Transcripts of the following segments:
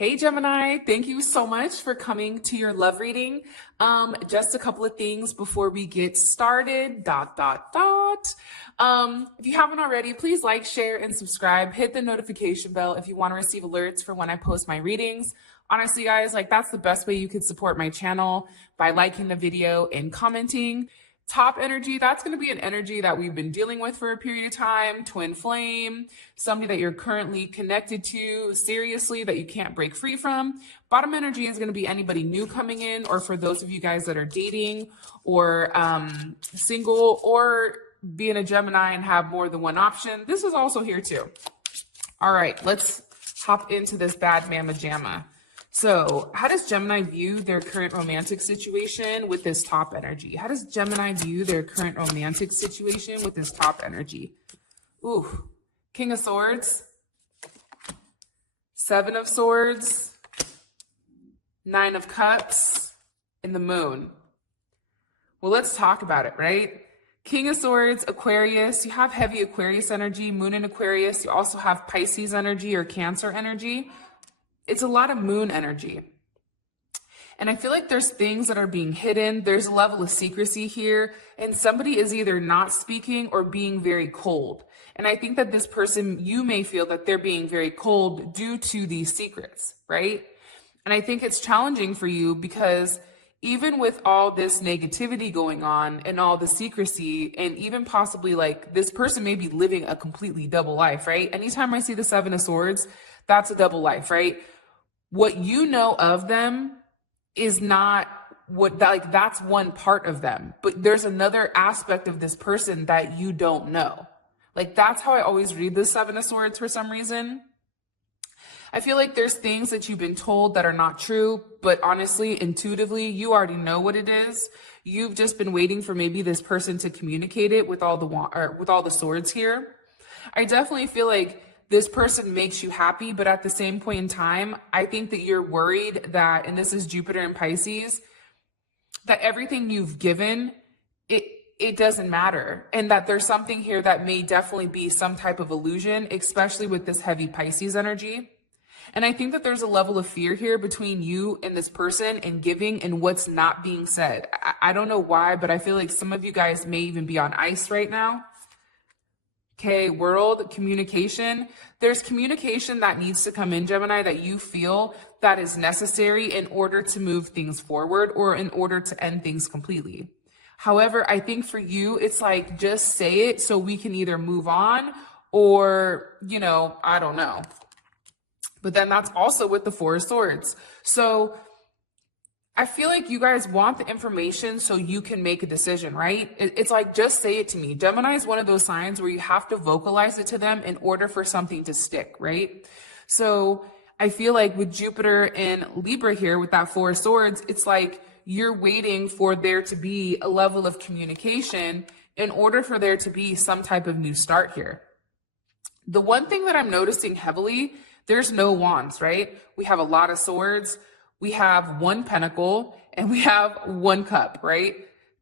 Hey Gemini, thank you so much for coming to your love reading. Just a couple of things before we get started. If you haven't already, please like, share, and subscribe. Hit the notification bell if you want to receive alerts for when I post my readings. Honestly, guys, that's the best way you could support my channel, by liking the video and commenting. Top energy, that's going to be an energy that we've been dealing with for a period of time. Twin flame, somebody that you're currently connected to seriously that you can't break free from. Bottom energy is going to be anybody new coming in, or for those of you guys that are dating or single, or being a Gemini and have more than one option. This is also here too. All right, let's hop into this bad mama jamma. So how does Gemini view their current romantic situation with this top energy? How does Gemini view their current romantic situation with this top energy? Ooh, King of Swords, Seven of Swords, Nine of Cups, and the Moon. Well, let's talk about it, right? King of Swords, Aquarius, you have heavy Aquarius energy, Moon in Aquarius. You also have Pisces energy or Cancer energy. It's a lot of moon energy. And I feel like there's things that are being hidden. There's a level of secrecy here, and somebody is either not speaking or being very cold. And I think that this person, you may feel that they're being very cold due to these secrets, right? And I think it's challenging for you because even with all this negativity going on and all the secrecy, and even possibly this person may be living a completely double life, right? Anytime I see the Seven of Swords, that's a double life, right? What you know of them is not that's one part of them, but there's another aspect of this person that you don't know. That's how I always read the Seven of Swords for some reason. I feel like there's things that you've been told that are not true, but honestly, intuitively, you already know what it is. You've just been waiting for maybe this person to communicate it with all the swords here. I definitely feel like this person makes you happy, but at the same point in time, I think that you're worried that, and this is Jupiter and Pisces, that everything you've given, it doesn't matter. And that there's something here that may definitely be some type of illusion, especially with this heavy Pisces energy. And I think that there's a level of fear here between you and this person and giving and what's not being said. I don't know why, but I feel like some of you guys may even be on ice right now. Okay, world communication. There's communication that needs to come in, Gemini, that you feel that is necessary in order to move things forward or in order to end things completely. However, I think for you, it's just say it so we can either move on or, I don't know. But then that's also with the Four of Swords. So I feel like you guys want the information so you can make a decision, right? It's just say it to me. Gemini is one of those signs where you have to vocalize it to them in order for something to stick, right? So I feel like with Jupiter and Libra here with that Four of Swords, it's you're waiting for there to be a level of communication in order for there to be some type of new start here. The one thing that I'm noticing heavily, there's no wands, right? We have a lot of swords. We have one pentacle and we have one cup, right?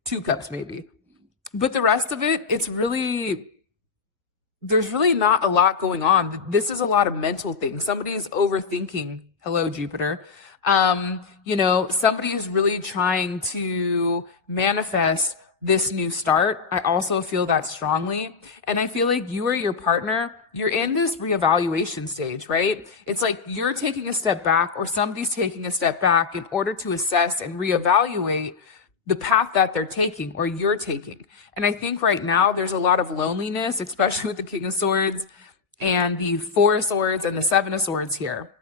Two cups maybe. But the rest of it, there's really not a lot going on. This is a lot of mental things. Somebody's overthinking. Hello, Jupiter. Somebody is really trying to manifest this new start. I also feel that strongly. And I feel like you or your partner, you're in this reevaluation stage, right? It's you're taking a step back or somebody's taking a step back in order to assess and reevaluate the path that they're taking or you're taking. And I think right now there's a lot of loneliness, especially with the King of Swords and the Four of Swords and the Seven of Swords here.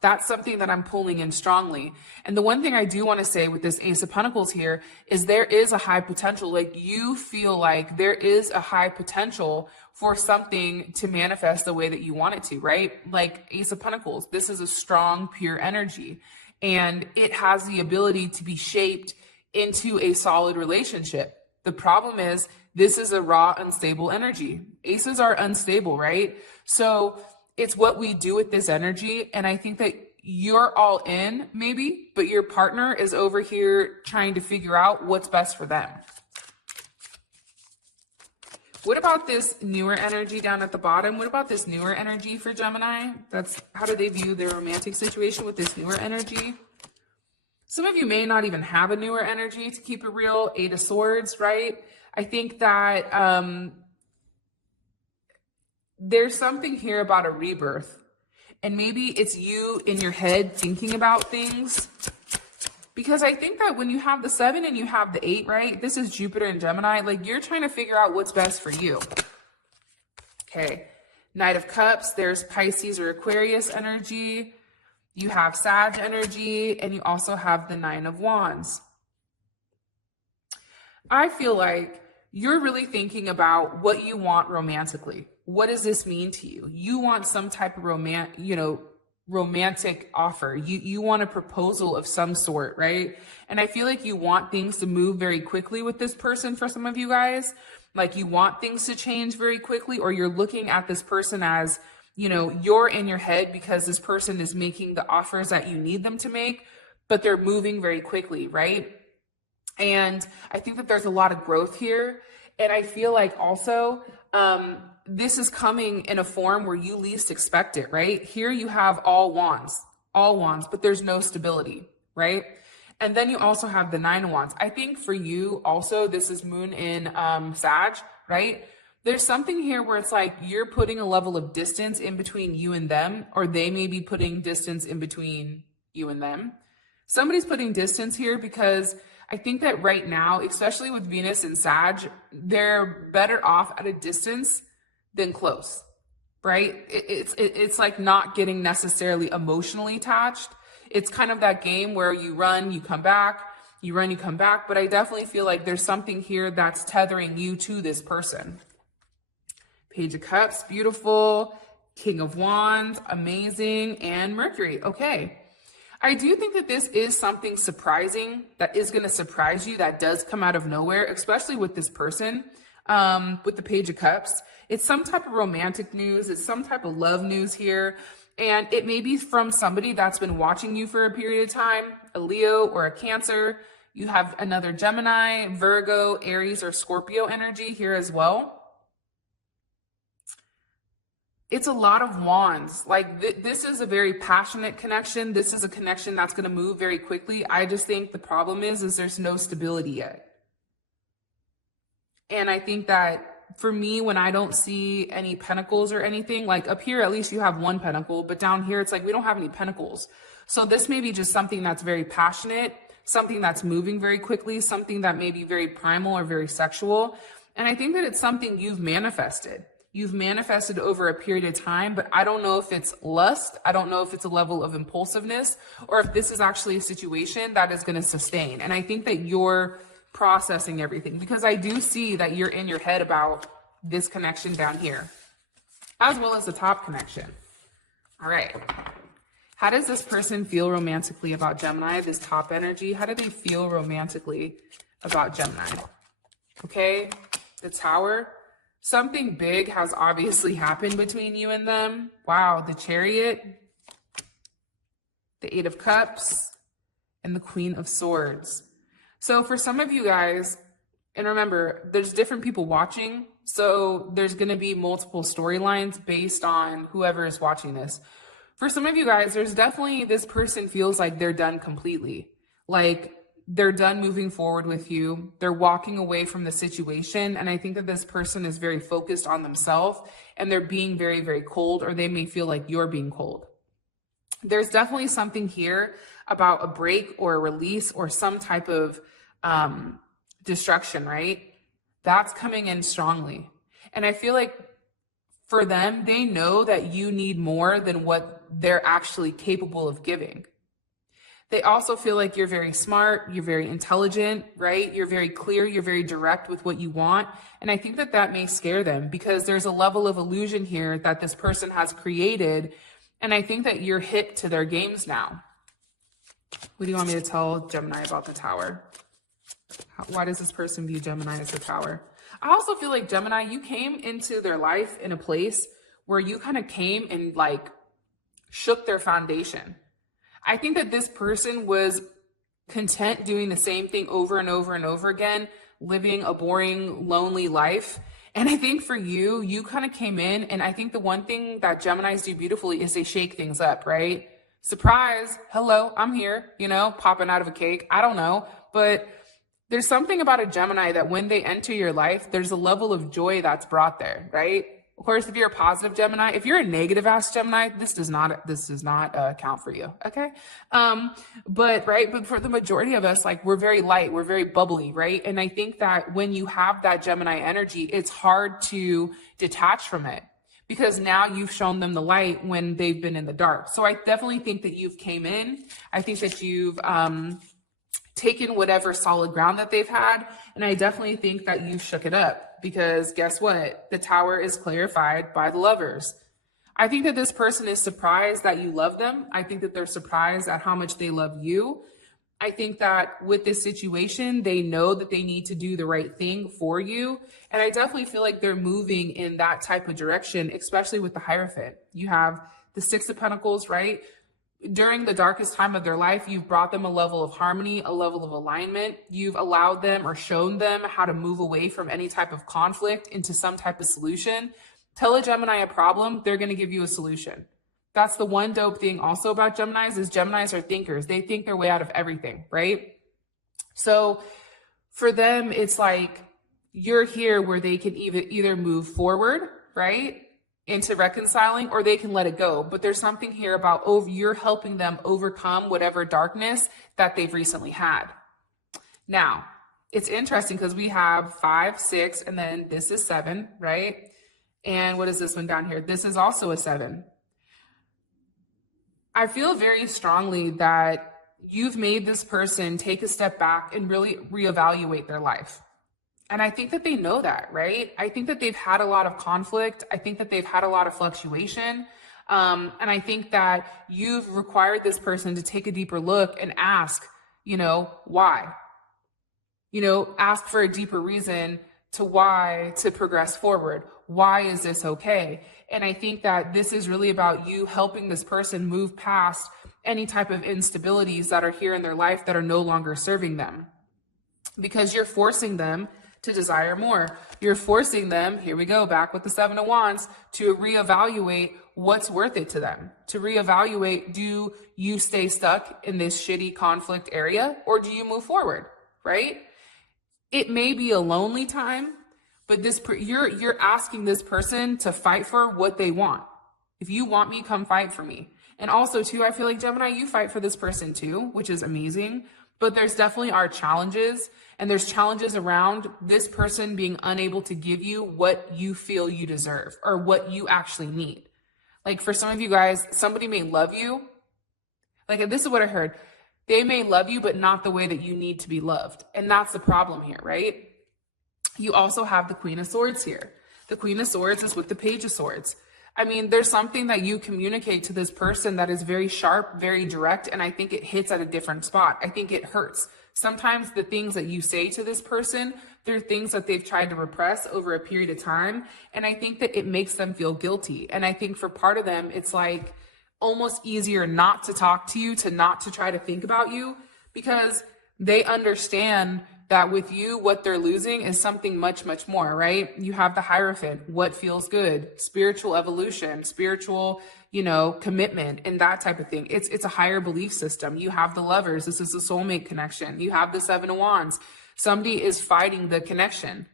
That's something that I'm pulling in strongly. And the one thing I do want to say with this Ace of Pentacles here is there is a high potential. You feel like there is a high potential for something to manifest the way that you want it to, right? Ace of Pentacles, this is a strong, pure energy, and it has the ability to be shaped into a solid relationship. The problem is this is a raw, unstable energy. Aces are unstable, right? So it's what we do with this energy. And I think that you're all in maybe, but your partner is over here trying to figure out what's best for them. What about this newer energy down at the bottom? What about this newer energy for Gemini? How do they view their romantic situation with this newer energy? Some of you may not even have a newer energy, to keep it real. 8 of Swords, right? I think that there's something here about a rebirth. And maybe it's you in your head thinking about things. Because I think that when you have the 7 and you have the 8, right? This is Jupiter and Gemini. Like, you're trying to figure out what's best for you. Okay. Knight of Cups. There's Pisces or Aquarius energy. You have Sag energy. And you also have the 9 of Wands. I feel like you're really thinking about what you want romantically. What does this mean to you? You want some type of romantic offer. You want a proposal of some sort, right? And I feel like you want things to move very quickly with this person for some of you guys. Like, you want things to change very quickly, or you're looking at this person as, you're in your head because this person is making the offers that you need them to make, but they're moving very quickly, right? And I think that there's a lot of growth here. And I feel like also, this is coming in a form where you least expect it, right? Here you have all wands, but there's no stability, right? And then you also have the 9 of Wands. I think for you also, this is moon in Sag, right? There's something here where it's like you're putting a level of distance in between you and them, or they may be putting distance in between you and them. Somebody's putting distance here because I think that right now, especially with Venus and Sag, they're better off at a distance than close, right? It's like not getting necessarily emotionally attached. It's kind of that game where you run, you come back, you run, you come back. But I definitely feel like there's something here that's tethering you to this person. Page of Cups, beautiful. King of Wands, amazing. And Mercury, okay. I do think that this is something surprising that is going to surprise you, that does come out of nowhere, especially with this person, with the Page of Cups. It's some type of romantic news. It's some type of love news here. And it may be from somebody that's been watching you for a period of time, a Leo or a Cancer. You have another Gemini, Virgo, Aries, or Scorpio energy here as well. It's a lot of wands. Like, this is a very passionate connection. This is a connection that's going to move very quickly. I just think the problem is there's no stability yet. And I think that for me, when I don't see any pentacles or anything, like up here, at least you have 1 pentacle, but down here, it's like we don't have any pentacles. So this may be just something that's very passionate, something that's moving very quickly, something that may be very primal or very sexual. And I think that it's something you've manifested. You've manifested over a period of time, but I don't know if it's lust. I don't know if it's a level of impulsiveness, or if this is actually a situation that is going to sustain. And I think that you're processing everything, because I do see that you're in your head about this connection down here, as well as the top connection. All right. How does this person feel romantically about Gemini? This top energy, how do they feel romantically about Gemini? Okay. The Tower. Something big has obviously happened between you and them. Wow. The Chariot, the 8 of Cups, and the Queen of Swords. So for some of you guys, and remember, there's different people watching, so there's going to be multiple storylines based on whoever is watching this. For some of you guys, there's definitely, this person feels like they're done completely. Like, they're done moving forward with you. They're walking away from the situation. And I think that this person is very focused on themselves, and they're being very, very cold, or they may feel like you're being cold. There's definitely something here about a break or a release or some type of destruction, right? That's coming in strongly. And I feel like for them, they know that you need more than what they're actually capable of giving. They also feel like you're very smart, you're very intelligent, right? You're very clear, you're very direct with what you want. And I think that that may scare them, because there's a level of illusion here that this person has created. And I think that you're hip to their games now. What do you want me to tell Gemini about the Tower? Why does this person view Gemini as the Tower? I also feel like Gemini, you came into their life in a place where you kind of came and like shook their foundation. I think that this person was content doing the same thing over and over and over again, living a boring, lonely life. And I think for you, you kind of came in, and I think the one thing that Geminis do beautifully is they shake things up, right? Surprise, hello, I'm here, popping out of a cake. I don't know. But there's something about a Gemini that when they enter your life, there's a level of joy that's brought there, right? Of course, if you're a positive Gemini, if you're a negative ass Gemini, this does not count for you. Okay. But for the majority of us, like, we're very light, we're very bubbly, right? And I think that when you have that Gemini energy, it's hard to detach from it because now you've shown them the light when they've been in the dark. So I definitely think that you've came in. I think that you've, taken whatever solid ground that they've had. And I definitely think that you shook it up because guess what? The tower is clarified by the Lovers. I think that this person is surprised that you love them. I think that they're surprised at how much they love you. I think that with this situation, they know that they need to do the right thing for you. And I definitely feel like they're moving in that type of direction, especially with the Hierophant. You have the Six of Pentacles, right? During the darkest time of their life, you've brought them a level of harmony, a level of alignment. You've allowed them or shown them how to move away from any type of conflict into some type of solution. Tell a Gemini a problem, they're going to give you a solution. That's the one dope thing also about Geminis is Geminis are thinkers. They think their way out of everything, right? So for them, it's like you're here where they can either move forward, right, into reconciling, or they can let it go. But there's something here about you're helping them overcome whatever darkness that they've recently had. Now, it's interesting because we have 5, 6, and then this is 7, right? And what is this one down here? This is also a 7. I feel very strongly that you've made this person take a step back and really reevaluate their life. And I think that they know that, right? I think that they've had a lot of conflict. I think that they've had a lot of fluctuation. And I think that you've required this person to take a deeper look and ask, why? Ask for a deeper reason to why to progress forward. Why is this okay? And I think that this is really about you helping this person move past any type of instabilities that are here in their life that are no longer serving them. Because you're forcing them to desire more. You're forcing them, here we go, back with the 7 of Wands, to reevaluate what's worth it to them. To reevaluate, do you stay stuck in this shitty conflict area or do you move forward, right? It may be a lonely time, but you're asking this person to fight for what they want. If you want me, come fight for me. And also too, I feel like Gemini, you fight for this person too, which is amazing. But there's definitely are challenges, and there's challenges around this person being unable to give you what you feel you deserve or what you actually need. Like for some of you guys, somebody may love you. Like this is what I heard. They may love you, but not the way that you need to be loved. And that's the problem here, right? You also have the Queen of Swords here. The Queen of Swords is with the Page of Swords. I mean, there's something that you communicate to this person that is very sharp, very direct, and I think it hits at a different spot. I think it hurts. Sometimes the things that you say to this person, they're things that they've tried to repress over a period of time, and I think that it makes them feel guilty. And I think for part of them, it's like almost easier not to talk to you, to not to try to think about you, because they understand that with you, what they're losing is something much, much more, right? You have the Hierophant, what feels good, spiritual evolution, spiritual, commitment, and that type of thing. It's a higher belief system. You have the Lovers. This is a soulmate connection. You have the 7 of Wands. Somebody is fighting the connection.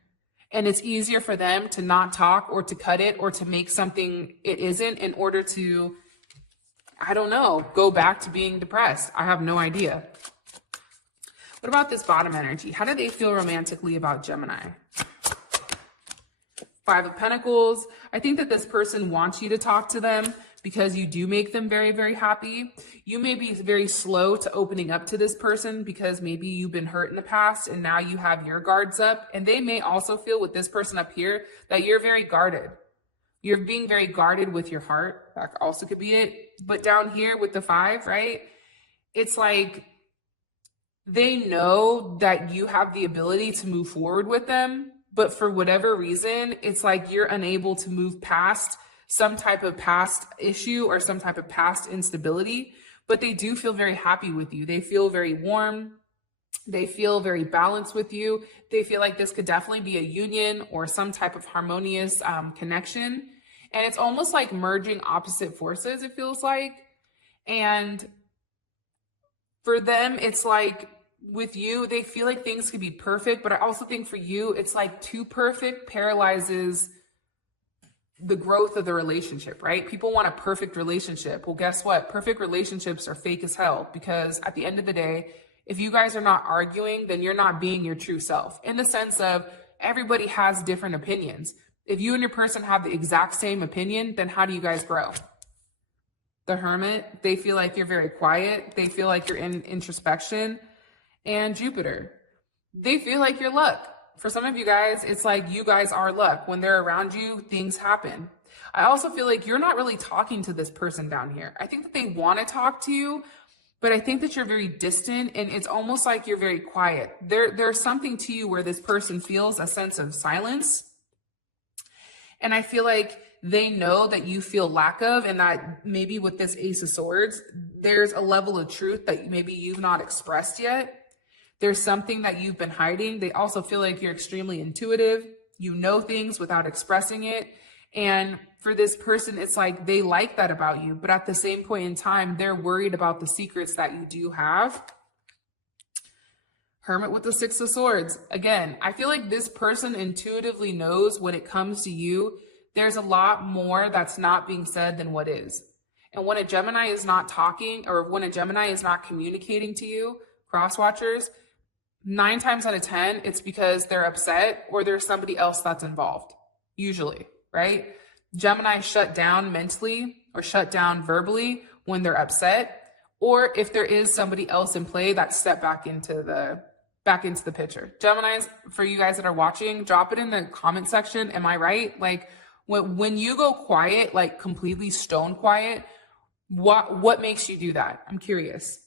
And it's easier for them to not talk or to cut it or to make something it isn't in order to, I don't know, go back to being depressed. I have no idea. What about this bottom energy? How do they feel romantically about Gemini? 5 of Pentacles. I think that this person wants you to talk to them because you do make them very, very happy. You may be very slow to opening up to this person because maybe you've been hurt in the past and now you have your guards up. And they may also feel with this person up here that you're very guarded. You're being very guarded with your heart. That also could be it. But down here with the 5, right? It's like they know that you have the ability to move forward with them, but for whatever reason, it's like you're unable to move past some type of past issue or some type of past instability, but they do feel very happy with you. They feel very warm. They feel very balanced with you. They feel like this could definitely be a union or some type of harmonious connection. And it's almost like merging opposite forces, it feels like. And for them, it's like with you, they feel like things could be perfect. But I also think for you, it's like too perfect paralyzes the growth of the relationship, right? People want a perfect relationship. Well, guess what? Perfect relationships are fake as hell, because at the end of the day, if you guys are not arguing, then you're not being your true self, in the sense of everybody has different opinions. If you and your person have the exact same opinion, then how do you guys grow? The Hermit, they feel like you're very quiet. They feel like you're in introspection. And Jupiter, they feel like you're luck. For some of you guys, it's like you guys are luck. When they're around you, things happen. I also feel like you're not really talking to this person down here. I think that they want to talk to you, but I think that you're very distant, and it's almost like you're very quiet. There's something to you where this person feels a sense of silence. And I feel like they know that you feel lack of, and that maybe with this Ace of Swords, there's a level of truth that maybe you've not expressed yet. There's something that you've been hiding. They also feel like you're extremely intuitive. You know things without expressing it. And for this person, it's like they like that about you. But at the same point in time, they're worried about the secrets that you do have. Hermit with the Six of Swords. Again, I feel like this person intuitively knows when it comes to you, there's a lot more that's not being said than what is. And when a Gemini is not talking, or when a Gemini is not communicating to you, cross watchers, 9 times out of 10, it's because they're upset or there's somebody else that's involved, usually, right? Gemini shut down mentally or shut down verbally when they're upset, or if there is somebody else in play that step back into the picture. Geminis, for you guys that are watching, drop it in the comment section. Am I right? Like when you go quiet, like completely stone quiet, what makes you do that? I'm curious.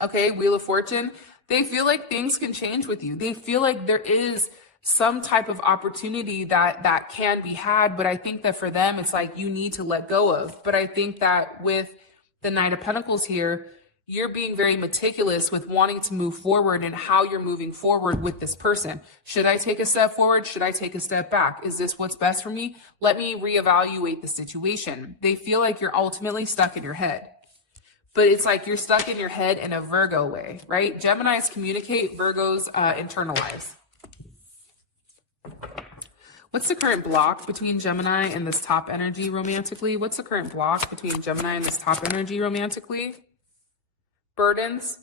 Okay, Wheel of Fortune. They feel like things can change with you. They feel like there is some type of opportunity that can be had, but I think that for them, it's like you need to let go of. But I think that with the Knight of Pentacles here, you're being very meticulous with wanting to move forward and how you're moving forward with this person. Should I take a step forward? Should I take a step back? Is this what's best for me? Let me reevaluate the situation. They feel like you're ultimately stuck in your head. But it's like you're stuck in your head in a Virgo way, right? Geminis communicate, Virgos internalize. What's the current block between Gemini and this top energy romantically? What's the current block between Gemini and this top energy romantically? Burdens.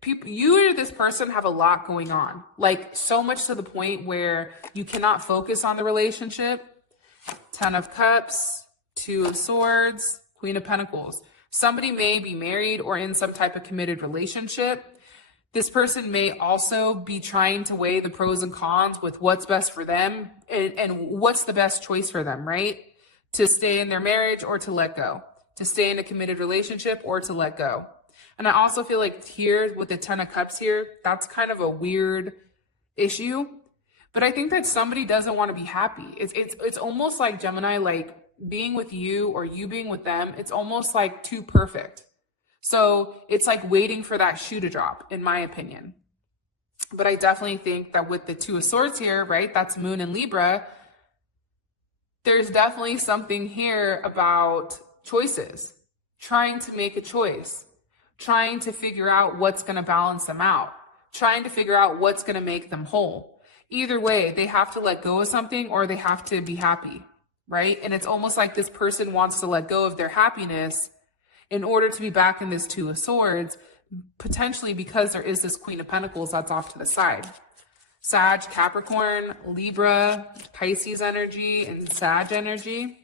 People, you or this person have a lot going on. Like so much to the point where you cannot focus on the relationship. 10 of Cups, 2 of Swords, Queen of Pentacles. Somebody may be married or in some type of committed relationship. This person may also be trying to weigh the pros and cons with what's best for them and what's the best choice for them, right? To stay in their marriage or to let go. To stay in a committed relationship or to let go. And I also feel like here with the 10 of Cups here, that's kind of a weird issue. But I think that somebody doesn't want to be happy. It's almost like Gemini, like being with you or you being with them, it's almost like too perfect. So it's like waiting for that shoe to drop, in my opinion. But I definitely think that with the 2 of Swords here, right, that's Moon and Libra, there's definitely something here about choices, trying to make a choice, trying to figure out what's going to balance them out, trying to figure out what's going to make them whole. Either way, they have to let go of something or they have to be happy, right? And it's almost like this person wants to let go of their happiness in order to be back in this 2 of Swords, potentially because there is this Queen of Pentacles that's off to the side. Sag, Capricorn, Libra, Pisces energy, and Sag energy.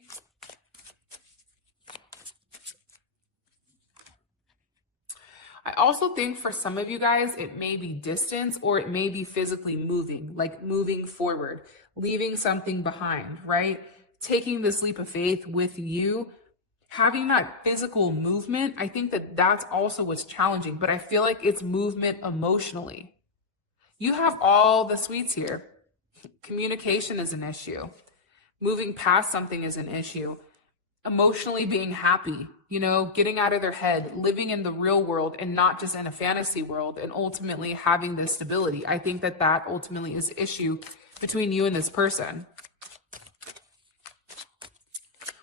I also think for some of you guys, it may be distance or it may be physically moving, like moving forward, leaving something behind, right? Taking this leap of faith with you, having that physical movement. I think that that's also what's challenging, but I feel like it's movement emotionally. You have all the sweets here. Communication is an issue. Moving past something is an issue. emotionally being happy, you know, getting out of their head, living in the real world and not just in a fantasy world, and ultimately having this stability. I think that that ultimately is the issue between you and this person.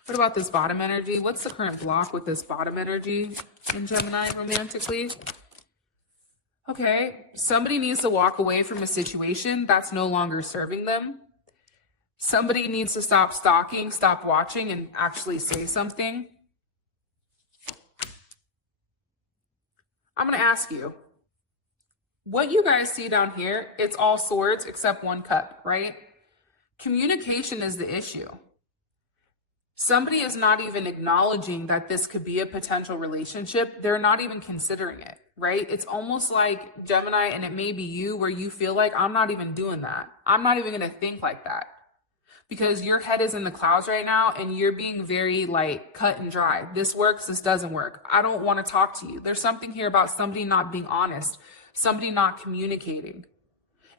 What about this bottom energy? What's the current block with this bottom energy in Gemini romantically? Okay, somebody needs to walk away from a situation that's no longer serving them. Somebody needs to stop stalking, stop watching, and actually say something. I'm going to ask you, what you guys see down here, it's all swords except one cup, right? Communication is the issue. Somebody is not even acknowledging that this could be a potential relationship. They're not even considering it, right? It's almost like Gemini, and it may be you, where you feel like, I'm not even doing that. I'm not even going to think like that. Because your head is in the clouds right now and you're being very like cut and dry. This works, this doesn't work. I don't want to talk to you. There's something here about somebody not being honest, somebody not communicating.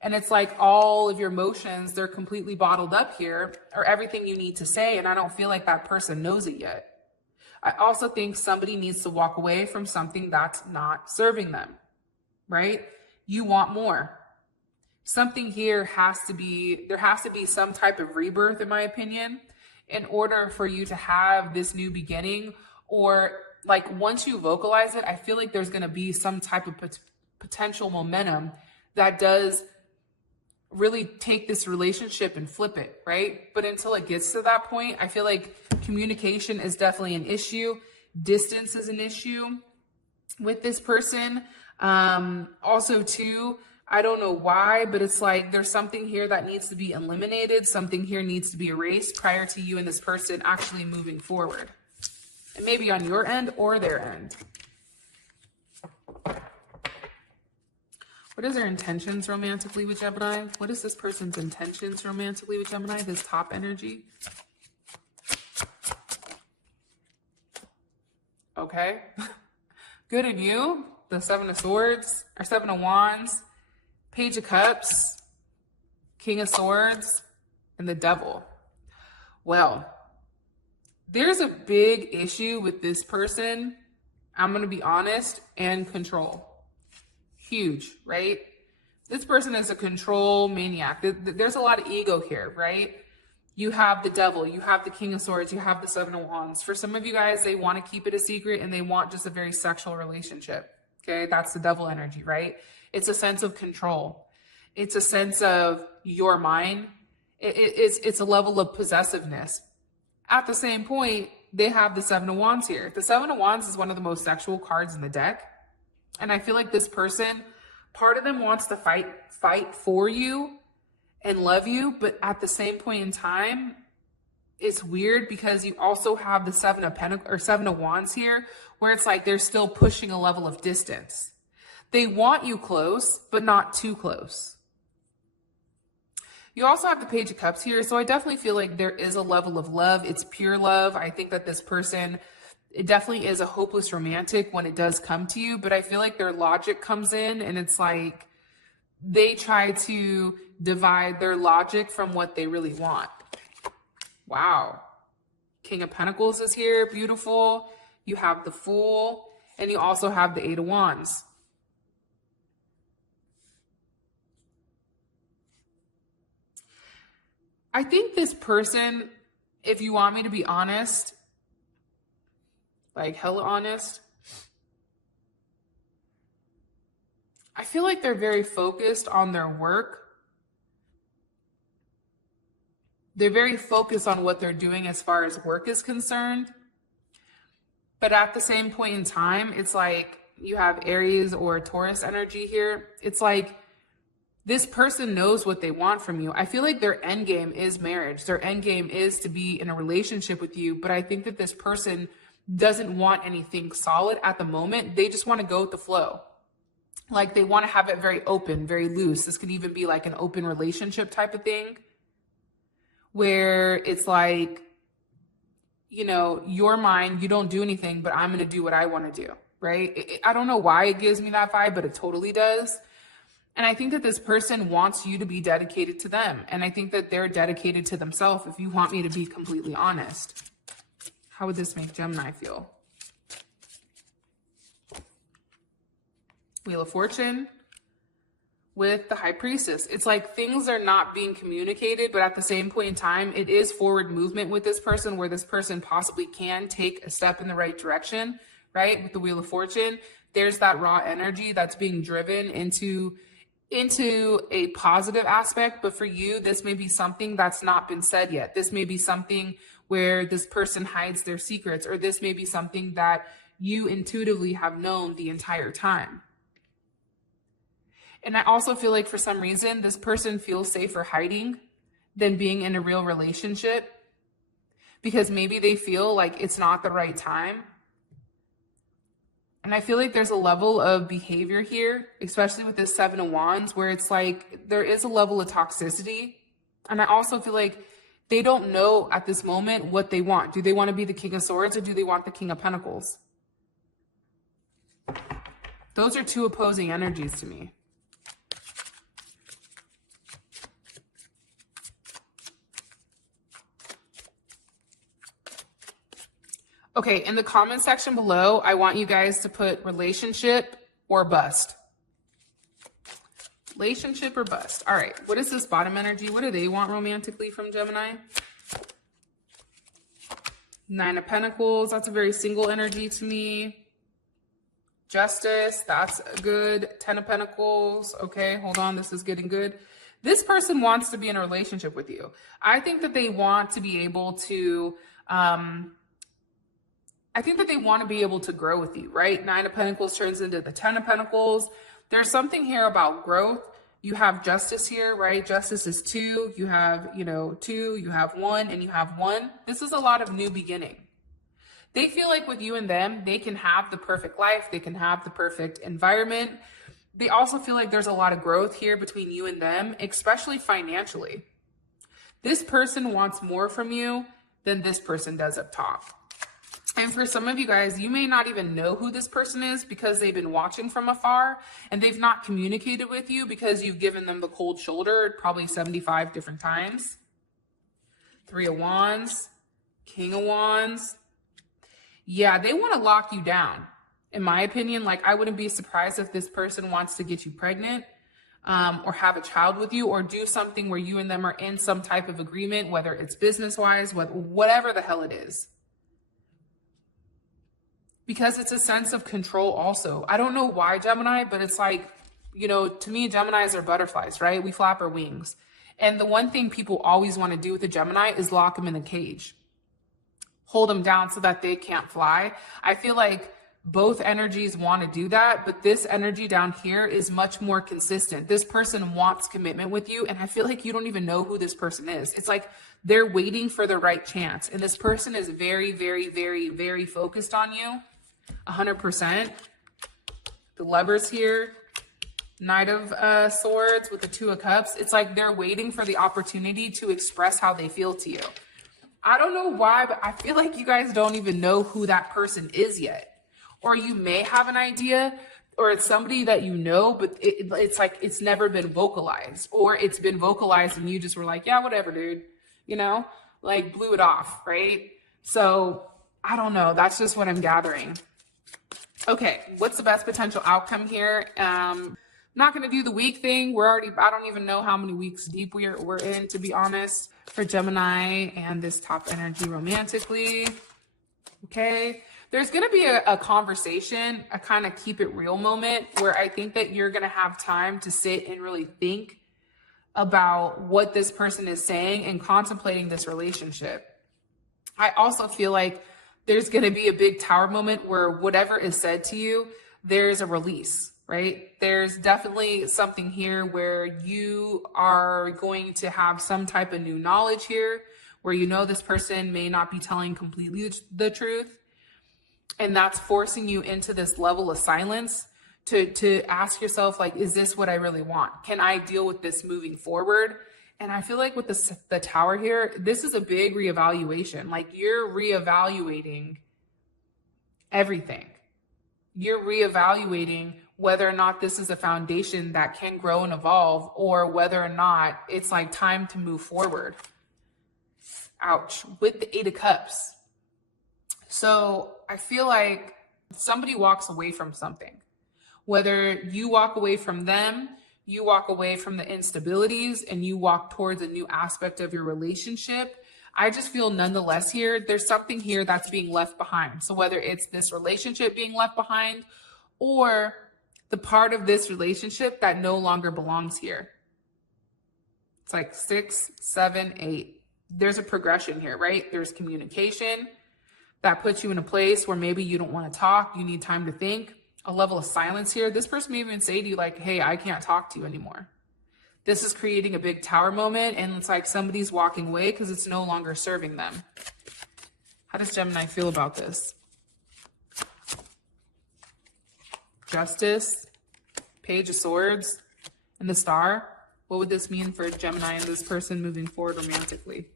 And it's like all of your emotions, they're completely bottled up here, or everything you need to say. And I don't feel like that person knows it yet. I also think somebody needs to walk away from something that's not serving them, right? You want more. Something here there has to be some type of rebirth, in my opinion, in order for you to have this new beginning. Or like once you vocalize it, I feel like there's going to be some type of potential momentum that does really take this relationship and flip it, right? But until it gets to that point, I feel like communication is definitely an issue. Distance is an issue with this person. Also too, I don't know why, but it's like there's something here that needs to be eliminated. Something here needs to be erased prior to you and this person actually moving forward. And maybe on your end or their end. What is their intentions romantically with Gemini? What is this person's intentions romantically with Gemini? This top energy. Okay. Good in you. The Seven of Swords, or Seven of Wands. Page of Cups, King of Swords, and the Devil. Well, there's a big issue with this person, I'm going to be honest, and control. Huge, right? This person is a control maniac. There's a lot of ego here, right? You have the Devil, you have the King of Swords, you have the Seven of Wands. For some of you guys, they want to keep it a secret and they want just a very sexual relationship. Okay, that's the Devil energy, right? It's a sense of control. It's a sense of your mind. It's a level of possessiveness. At the same point, they have the Seven of Wands here. The Seven of Wands is one of the most sexual cards in the deck. And I feel like this person, part of them wants to fight for you and love you. But at the same point in time, it's weird because you also have the Seven of Wands here, where it's like they're still pushing a level of distance. They want you close, but not too close. You also have the Page of Cups here. So I definitely feel like there is a level of love. It's pure love. I think that this person, it definitely is a hopeless romantic when it does come to you. But I feel like their logic comes in and it's like they try to divide their logic from what they really want. Wow. King of Pentacles is here. Beautiful. You have the Fool. And you also have the Eight of Wands. I think this person, if you want me to be honest, like hella honest, I feel like they're very focused on their work. They're very focused on what they're doing as far as work is concerned. But at the same point in time, it's like you have Aries or Taurus energy here. It's like this person knows what they want from you. I feel like their end game is marriage. Their end game is to be in a relationship with you. But I think that this person doesn't want anything solid at the moment. They just want to go with the flow. Like they want to have it very open, very loose. This could even be like an open relationship type of thing where it's like, you know, your mind, you don't do anything, but I'm going to do what I want to do, right? I don't know why it gives me that vibe, but it totally does. And I think that this person wants you to be dedicated to them. And I think that they're dedicated to themselves, if you want me to be completely honest. How would this make Gemini feel? Wheel of Fortune with the High Priestess. It's like things are not being communicated, but at the same point in time, it is forward movement with this person where this person possibly can take a step in the right direction, right? With the Wheel of Fortune, there's that raw energy that's being driven into a positive aspect. But for you, this may be something that's not been said yet. This may be something where this person hides their secrets, or this may be something that you intuitively have known the entire time. And I also feel like for some reason, this person feels safer hiding than being in a real relationship, because maybe they feel like it's not the right time. And I feel like there's a level of behavior here, especially with this Seven of Wands, where it's like there is a level of toxicity. And I also feel like they don't know at this moment what they want. Do they want to be the King of Swords, or do they want the King of Pentacles? Those are two opposing energies to me. Okay, in the comment section below, I want you guys to put relationship or bust. Relationship or bust. All right, what is this bottom energy? What do they want romantically from Gemini? Nine of Pentacles, that's a very single energy to me. Justice, that's good. Ten of Pentacles, okay, hold on, this is getting good. This person wants to be in a relationship with you. I think that they want to be able to, grow with you, right? Nine of Pentacles turns into the Ten of Pentacles. There's something here about growth. You have Justice here, right? Justice is two. You have, two, you have one, and you have one. This is a lot of new beginning. They feel like with you and them, they can have the perfect life. They can have the perfect environment. They also feel like there's a lot of growth here between you and them, especially financially. This person wants more from you than this person does up top. And for some of you guys, you may not even know who this person is because they've been watching from afar and they've not communicated with you because you've given them the cold shoulder probably 75 different times. Three of Wands, King of Wands. Yeah, they want to lock you down. In my opinion, like I wouldn't be surprised if this person wants to get you pregnant or have a child with you or do something where you and them are in some type of agreement, whether it's business-wise, whatever the hell it is. Because it's a sense of control also. I don't know why, Gemini, but it's like, to me, Geminis are butterflies, right? We flap our wings. And the one thing people always want to do with a Gemini is lock them in a cage. Hold them down so that they can't fly. I feel like both energies want to do that, but this energy down here is much more consistent. This person wants commitment with you, and I feel like you don't even know who this person is. It's like they're waiting for the right chance, and this person is very, very, very, very focused on you. 100%. The Lovers here, Knight of Swords with the Two of Cups. It's like they're waiting for the opportunity to express how they feel to you. I don't know why, but I feel like you guys don't even know who that person is yet. Or you may have an idea, or it's somebody that you know, but it's like it's never been vocalized. Or it's been vocalized and you just were like, yeah, whatever, dude. Like blew it off, right? So I don't know. That's just what I'm gathering. Okay, what's the best potential outcome here? Not going to do the week thing. I don't even know how many weeks deep we're in, to be honest, for Gemini and this top energy romantically. Okay, there's going to be a conversation, a kind of keep it real moment where I think that you're going to have time to sit and really think about what this person is saying and contemplating this relationship. I also feel like there's going to be a big tower moment where whatever is said to you, there's a release, right? There's definitely something here where you are going to have some type of new knowledge here where this person may not be telling completely the truth. And that's forcing you into this level of silence to ask yourself, like, is this what I really want? Can I deal with this moving forward? And I feel like with the tower here, this is a big reevaluation. Like you're reevaluating everything. You're reevaluating whether or not this is a foundation that can grow and evolve, or whether or not it's like time to move forward. Ouch. With the Eight of Cups. So I feel like somebody walks away from something, whether you walk away from them, you walk away from the instabilities, and you walk towards a new aspect of your relationship. I just feel nonetheless here, there's something here that's being left behind. So whether it's this relationship being left behind or the part of this relationship that no longer belongs here. It's like 6, 7, 8. There's a progression here, right? There's communication that puts you in a place where maybe you don't want to talk. You need time to think. A level of silence here. This person may even say to you like, hey, I can't talk to you anymore. This is creating a big tower moment, and it's like somebody's walking away because it's no longer serving them. How does Gemini feel about this? Justice, Page of Swords, and the Star. What would this mean for Gemini and this person moving forward romantically?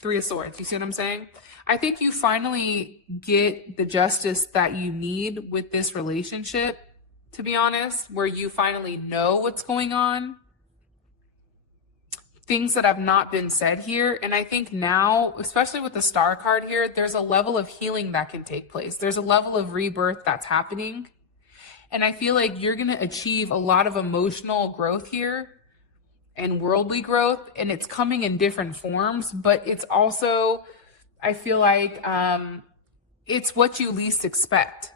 3 of Swords. You see what I'm saying? I think you finally get the justice that you need with this relationship, to be honest, where you finally know what's going on. Things that have not been said here. And I think now, especially with the Star card here, there's a level of healing that can take place. There's a level of rebirth that's happening. And I feel like you're going to achieve a lot of emotional growth here and worldly growth. And it's coming in different forms, but it's also, I feel like it's what you least expect.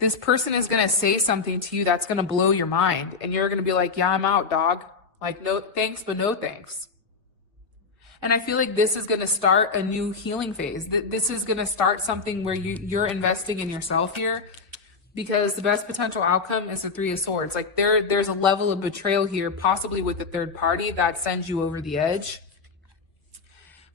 This person is going to say something to you that's going to blow your mind. And you're going to be like, yeah, I'm out, dog. Like, no thanks, but no thanks. And I feel like this is going to start a new healing phase. This is going to start something where you're investing in yourself here, because the best potential outcome is the 3 of Swords. Like there's a level of betrayal here, possibly with the third party, that sends you over the edge.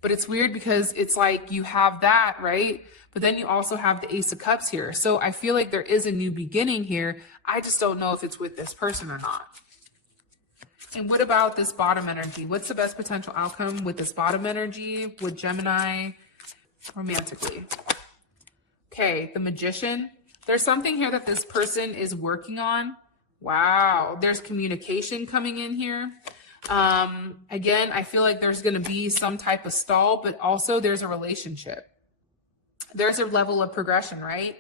But it's weird because it's like you have that, right? But then you also have the Ace of Cups here. So I feel like there is a new beginning here. I just don't know if it's with this person or not. And what about this bottom energy? What's the best potential outcome with this bottom energy with Gemini romantically? Okay, the Magician. There's something here that this person is working on. Wow, there's communication coming in here. Again, I feel like there's going to be some type of stall, but also there's a relationship. There's a level of progression, right?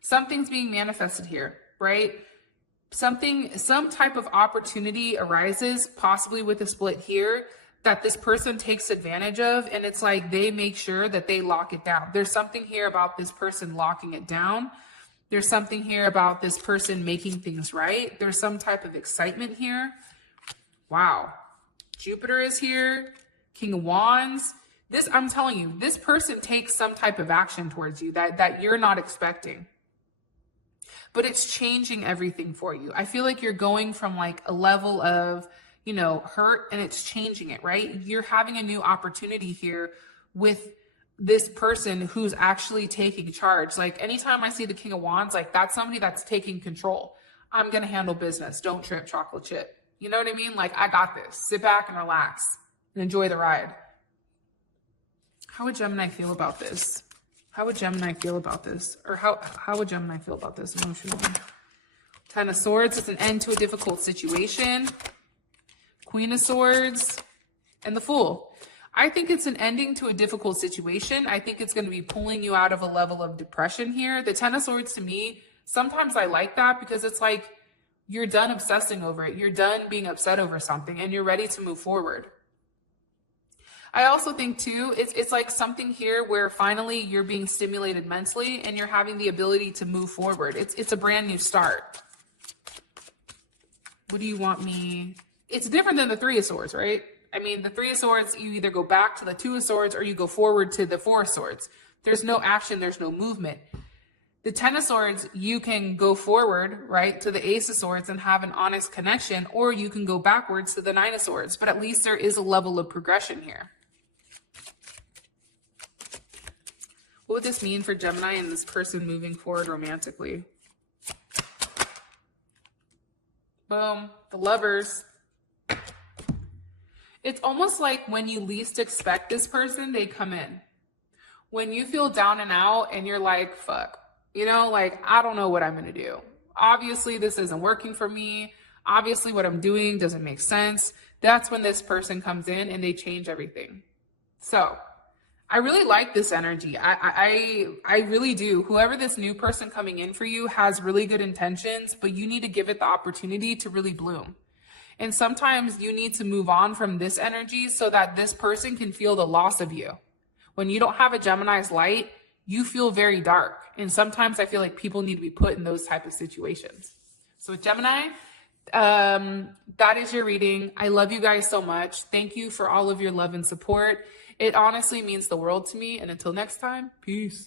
Something's being manifested here, right? Some type of opportunity arises, possibly with a split here, that this person takes advantage of. And it's like they make sure that they lock it down. There's something here about this person locking it down. There's something here about this person making things right. There's some type of excitement here. Wow. Jupiter is here. King of Wands. This, I'm telling you, this person takes some type of action towards you that you're not expecting. But it's changing everything for you. I feel like you're going from like a level of, hurt, and it's changing it, right? You're having a new opportunity here with this person who's actually taking charge. Like anytime I see the King of Wands, like that's somebody that's taking control. I'm going to handle business. Don't trip, chocolate chip. You know what I mean? Like I got this. Sit back and relax and enjoy the ride. How would Gemini feel about this? How would Gemini feel about this? Or how would Gemini feel about this emotionally? 10 of Swords is an end to a difficult situation. Queen of Swords and the Fool. I think it's an ending to a difficult situation. I think it's going to be pulling you out of a level of depression here. The 10 of Swords, to me, sometimes I like that because it's like you're done obsessing over it. You're done being upset over something and you're ready to move forward. I also think too, it's like something here where finally you're being stimulated mentally and you're having the ability to move forward. It's a brand new start. What do you want me? It's different than the 3 of Swords, right? I mean, the 3 of Swords, you either go back to the 2 of Swords or you go forward to the 4 of Swords. There's no action, there's no movement. The 10 of Swords, you can go forward, right, to the Ace of Swords and have an honest connection, or you can go backwards to the 9 of Swords. But at least there is a level of progression here. What would this mean for Gemini and this person moving forward romantically? Boom. The Lovers. It's almost like when you least expect this person, they come in. When you feel down and out and you're like, fuck, like, I don't know what I'm going to do. Obviously, this isn't working for me. Obviously, what I'm doing doesn't make sense. That's when this person comes in and they change everything. So I really like this energy. I really do. Whoever this new person coming in for you has really good intentions, but you need to give it the opportunity to really bloom. And sometimes you need to move on from this energy so that this person can feel the loss of you. When you don't have a Gemini's light, you feel very dark. And sometimes I feel like people need to be put in those type of situations. So with Gemini, that is your reading. I love you guys so much. Thank you for all of your love and support. It honestly means the world to me. And until next time, peace.